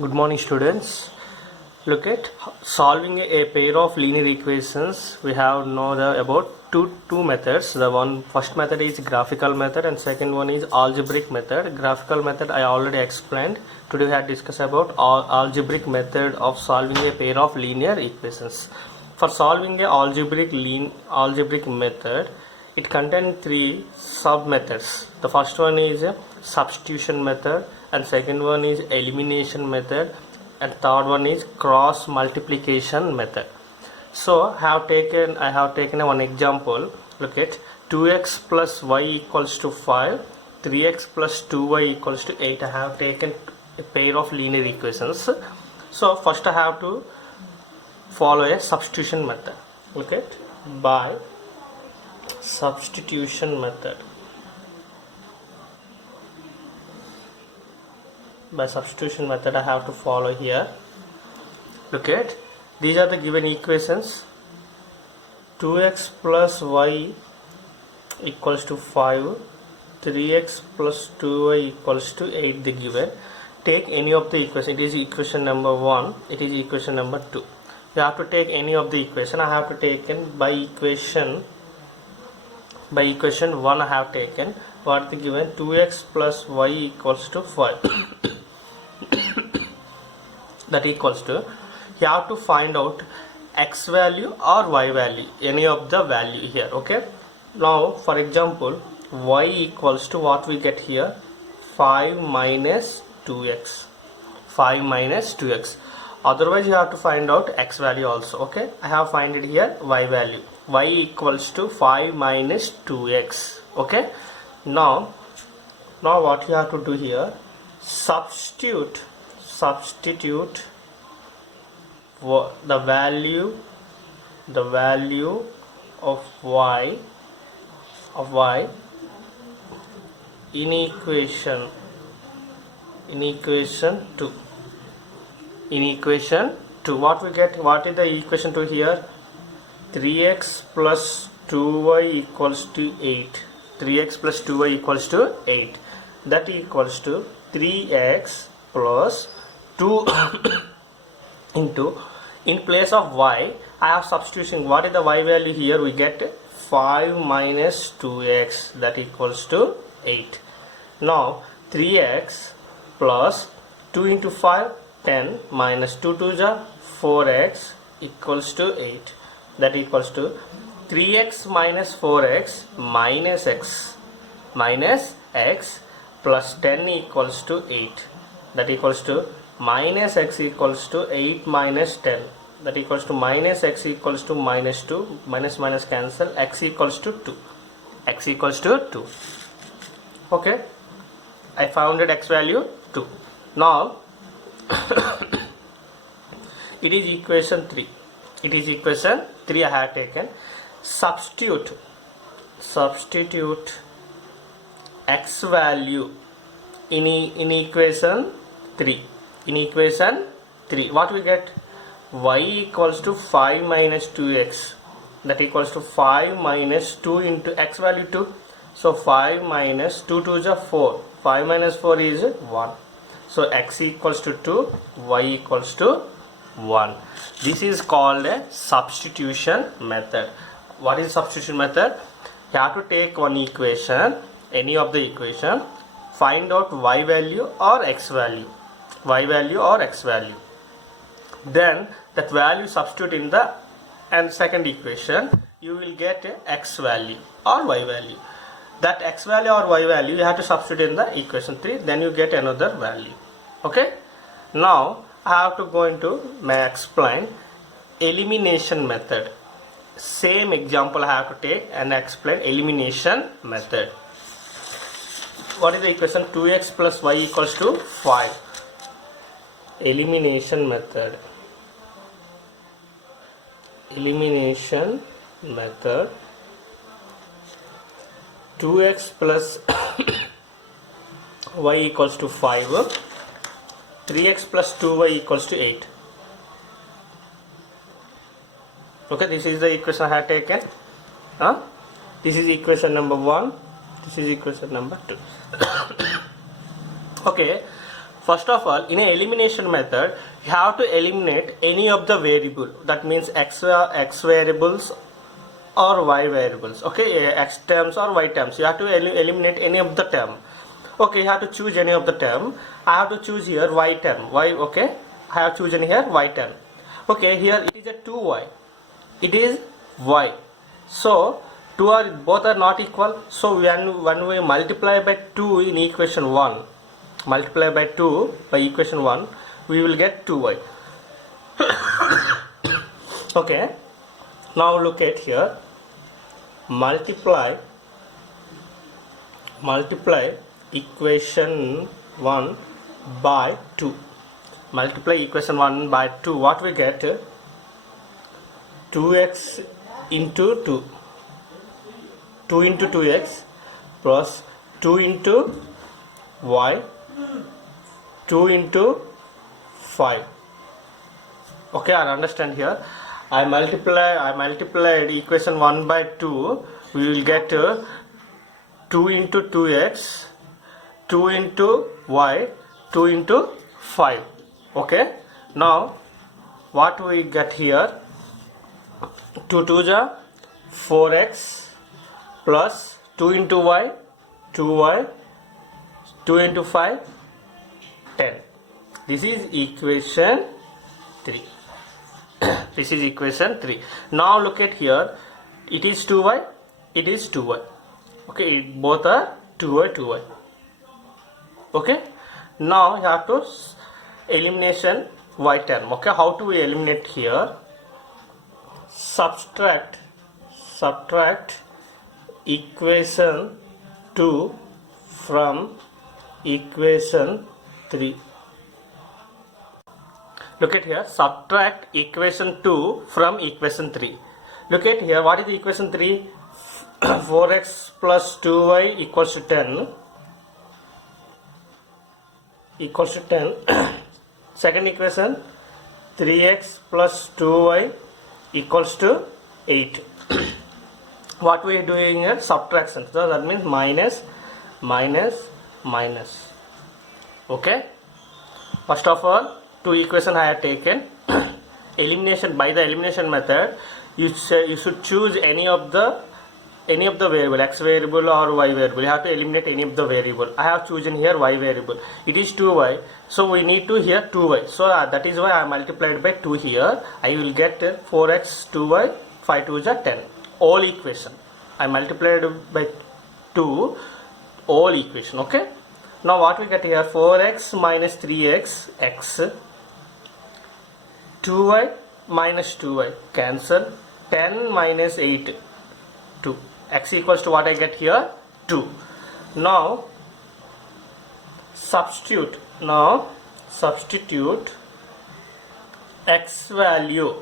Good morning, students. Look at solving a pair of linear equations. We have know about two methods. The first method is graphical method and second one is algebraic method. Graphical method I already explained. Today we have discussed about algebraic method of solving a pair of linear equations. For solving a algebraic method, it contains three sub methods. The first one is a substitution method, and second one is elimination method, and third one is cross multiplication method. So I have taken one example. Look at 2x plus y equals to 5, 3x plus 2y equals to 8. I have taken a pair of linear equations. So first I have to follow a substitution method. Look at by substitution method. By substitution method I have to follow here. Look at these are the given equations. 2x plus y equals to 5, 3x plus 2y equals to 8 the given. Take any of the equation. It is equation number 1, it is equation number 2. You have to take any of the equation. I have to taken by equation 1 I have taken what the given 2x plus y equals to 5. That equals to, you have to find out x value or y value, any of the value here. Okay, now for example y equals to what we get here, 5 minus 2x, 5 minus 2x. Otherwise you have to find out x value also. Okay, I have find it here y value, y equals to 5 minus 2x. Okay, now what you have to do here, substitute the value of y in equation 2. In equation 2 what we get, what is the equation 2 here, 3x plus 2y equals to 8, 3x plus 2y equals to 8. That equals to 3x plus 2 into, in place of y I have substitution. What is the y value here, we get 5 minus 2x, that equals to 8. Now 3x plus 2 into 5, 10, minus 2 to the 4x equals to 8. That equals to 3x minus 4x minus x plus 10 equals to 8. That equals to minus x equals to 8 minus 10. That equals to minus x equals to minus 2. Minus cancel. X equals to 2. X equals to 2. Okay, I found it x value 2. Now it is equation 3. It is equation 3 I have taken. Substitute x value in equation 3. In equation 3 what we get, y equals to 5 minus 2x, that equals to 5 minus 2 into x value 2. So 5 minus 2 to the 4, 5 minus 4 is 1. So x equals to 2, y equals to 1. This is called a substitution method. What is substitution method? You have to take one equation, any of the equation, find out y value or x value, y value or x value, then that value substitute in the second equation, you will get a x value or y value. That x value or y value you have to substitute in the equation 3, then you get another value. Okay, now I have to go into explain elimination method. Same example I have to take and explain elimination method. What is the equation, 2x plus y equals to 5. Elimination method. 2x plus y equals to 5, 3x plus 2y equals to 8. Okay, this is the equation I have taken. This is equation number 1, this is equation number 2. Okay, First of all, in an elimination method, you have to eliminate any of the variable. That means x variables or y variables. Okay, x terms or y terms. You have to eliminate any of the term. Okay, you have to choose any of the term. I have to choose here y term. Y. Okay, I have chosen here y term. Okay, here it is a 2y. It is y. So both are not equal. So when we multiply by 2 in equation 1, multiply by 2 by equation 1, we will get 2y. Okay, now look at here. Multiply equation 1 by 2. Multiply equation 1 by 2. What we get? 2x into 2. 2 into 2x plus 2 into y, 2 into 5. Okay, I understand here. I multiplied equation 1 by 2. We will get 2 into 2x, 2 into y, 2 into 5. Okay, now what we get here? 2 2 is 4x plus 2 into y, 2y, 2 into 5, 10. This is equation 3. This is equation 3. Now look at here. It is 2y. It is 2y. Okay, both are 2y, 2y. Okay. Now you have to elimination y term. Okay, how do we eliminate here? Subtract equation 2 from equation 3. Look at here, subtract equation 2 from equation 3. Look at here, what is the equation 3? 4x plus 2y equals to 10. Equals to 10. Second equation, 3x plus 2y equals to 8. What we are doing here? Subtraction. So that means minus, minus, minus. Okay. First of all, two equations I have taken. Elimination, by the elimination method, you should choose any of the variable, x variable or y variable. You have to eliminate any of the variable. I have chosen here y variable. It is 2y, so we need to here 2y. So that is why I multiplied by 2 here. I will get 4x 2y, 5 2 is 10. All equation. I multiplied by 2 all equation. Okay. Now what we get here? 4x minus 3x x, 2y minus 2y cancel, 10 minus 8 2, x equals to what I get here? 2. Now substitute x value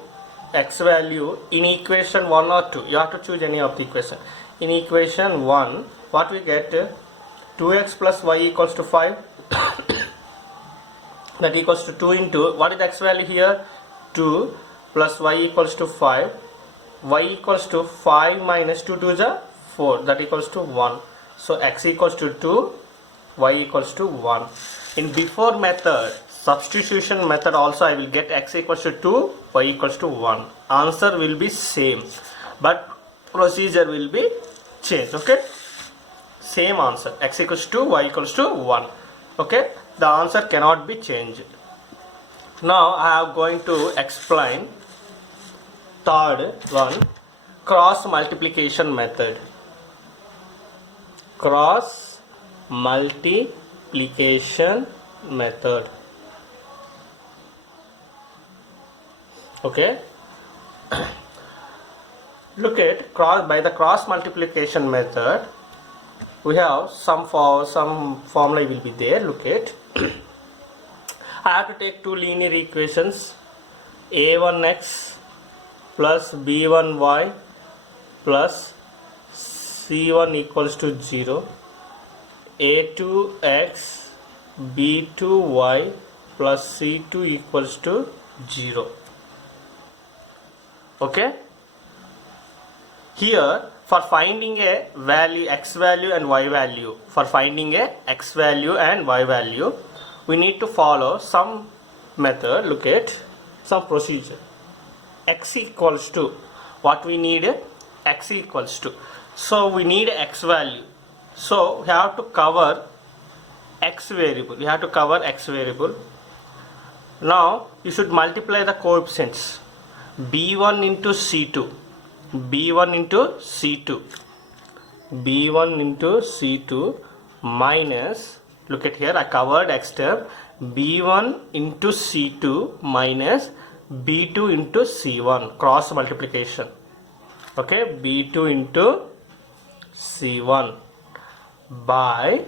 in equation 1 or 2. You have to choose any of the equation. In equation 1, what we get? 2x plus y equals to 5. That equals to 2 into, what is the x value here? 2 plus y equals to 5. Y equals to 5 minus 2 2 is 4. That equals to 1. So x equals to 2, y equals to 1. In before method, substitution method also, I will get x equals to 2, y equals to 1. Answer will be same, but procedure will be changed. Okay, same answer, x equals to 2, y equals to 1. Okay, the answer cannot be changed. Now I am going to explain third one, cross multiplication method. Cross multiplication method. Okay, look at by the cross multiplication method, we have some formula will be there. Look at I have to take two linear equations, a1x plus b1y plus c1 equals to 0, a2x b2y plus c2 equals to 0. Okay, here for finding a value, x value and y value, for finding a x value and y value, we need to follow some method. Look at some procedure. X equals to what we need, x equals to, so we need x value, so we have to cover x variable, now you should multiply the coefficients b1 into c2, minus, look at here, I covered x term, b1 into c2 minus b2 into c1, cross multiplication. Okay, b2 into c1 by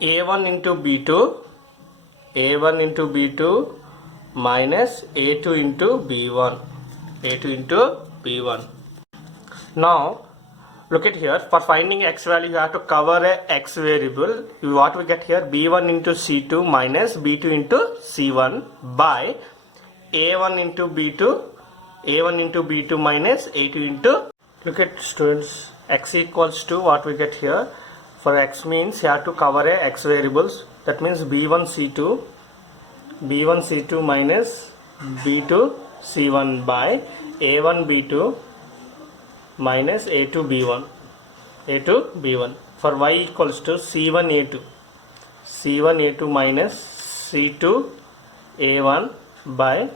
a1 into b2 minus a2 into b1. Now look at here, for finding x value you have to cover a x variable. What we get here, b1 into c2 minus b2 into c1 by a1 into b2 minus a2 into, look at students, x equals to what we get here, for x means you have to cover a x variables, that means b1 c2 minus b2 c1 by a1 b2 minus a2 b1. For y equals to c1 a2 minus c2 a1 by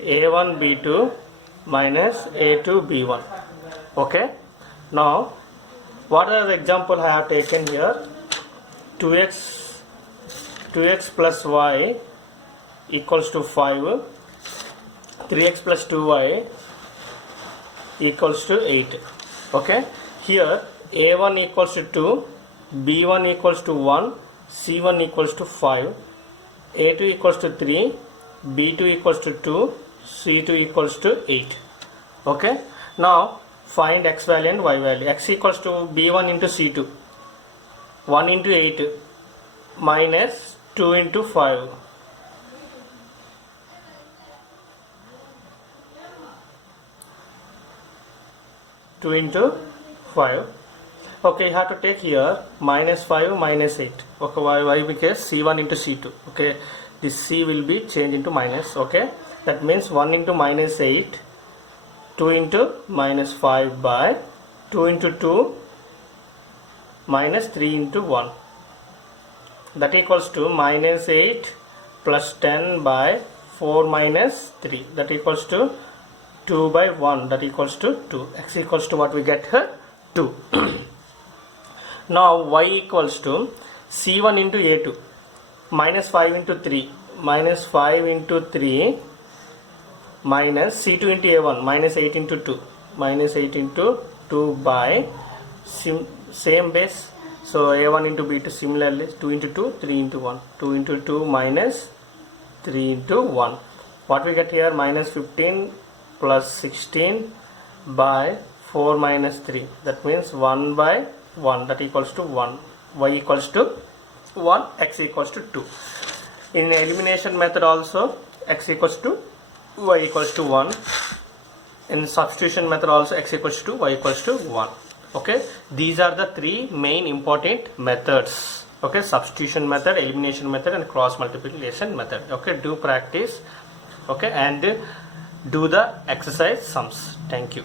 a1 b2 minus a2 b1. Okay, now what are the example I have taken here? 2x plus y equals to 5, 3x plus 2y equals to 8. Okay, here a1 equals to 2, b1 equals to 1, c1 equals to 5, a2 equals to 3, b2 equals to 2, c2 equals to 8. Okay, now find x value and y value. X equals to b1 into c2, 1 into 8 minus 2 into 5. Okay, you have to take here minus 5 minus 8. Okay, why? Because c1 into c2. Okay, this c will be changed into minus. Okay, that means 1 into minus 8, 2 into minus 5 by 2 into 2 minus 3 into 1, that equals to minus 8 plus 10 by 4 minus 3, that equals to 2 by 1, that equals to 2. X equals to what we get here, 2. Now y equals to c1 into a2 minus 5 into 3 minus 5 into 3 minus c2 into a1 minus 8 into 2 by same base, so a1 into b2 similarly 2 into 2 3 into 1, 2 into 2 minus 3 into 1. What we get here, minus 15 plus 16 by 4 minus 3, that means 1 by 1, that equals to 1. Y equals to 1, x equals to 2. In elimination method also x equals to y equals to 1. In substitution method also x equals to y equals to 1. Okay, these are the three main important methods. Okay, substitution method, elimination method and cross multiplication method. Okay, do practice. Okay, and do the exercise sums. Thank you.